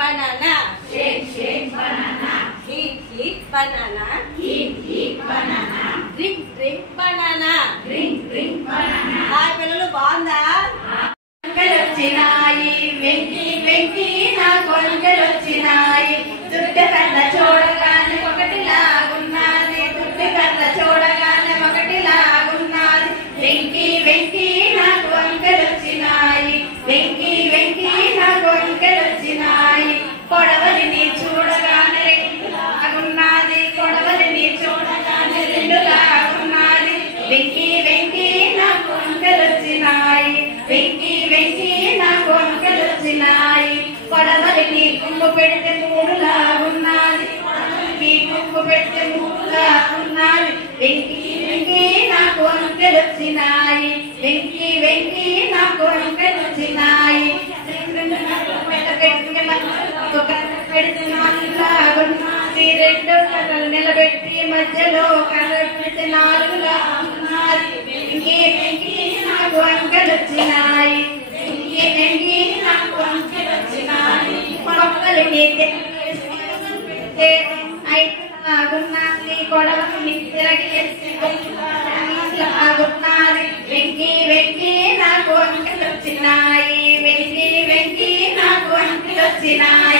banana. Shake banana. Eat banana. Eat banana. Drink banana. Drink banana. Hi పిల్లలు బాగుందా? కొంగలొచ్చినాయి వెంకి వెంకి నా కొంగలొచ్చినాయి దుడ్డు కళ్ళ చూడగానే ఒకటిలాగున్నది దుడ్డు కళ్ళ చూడగానే ఒకటిలాగున్నది వెంకి వెంకి నా కొంగలొచ్చినాయి వెంకి వెంకి నా కొంగలొచ్చినాయి కొడవలిని చూడగానే రెండులాగున్నది కొడవలిని చూడగానే రెండులాగున్నది వెంకి వెంకి నా కొంగలొచ్చినాయి వెంకి వెంకి నా కొంగలొచ్చినాయి కొడవలిని కుంగు పెడితే మూడులాగున్నది కుంగు పెడితే మూడులాగున్నది వెంకి వెంకి నా కొంగలొచ్చినాయి వెంకి వెంకి నా కొంగలొచ్చినాయి పెడితే నాలుగులాగున్నది రెండు కర్రలు నిలబెట్టి మధ్యలో కర్ర పెడితే నాలుగులాగున్నది వెంకి వెంకి నాకు అంకెలొచ్చినాయి వెంకి వెంకి నాకు అంకెలొచ్చినాయి మొక్కలిని పెడితే ఐదులాగున్నది కొడవలిని తిరగేస్తే ఐదులాగున్నది వెంకి వెంకి నాకు అంకెలొచ్చినాయి వెంకి వెంకి నాకు అంకెలొచ్చినాయి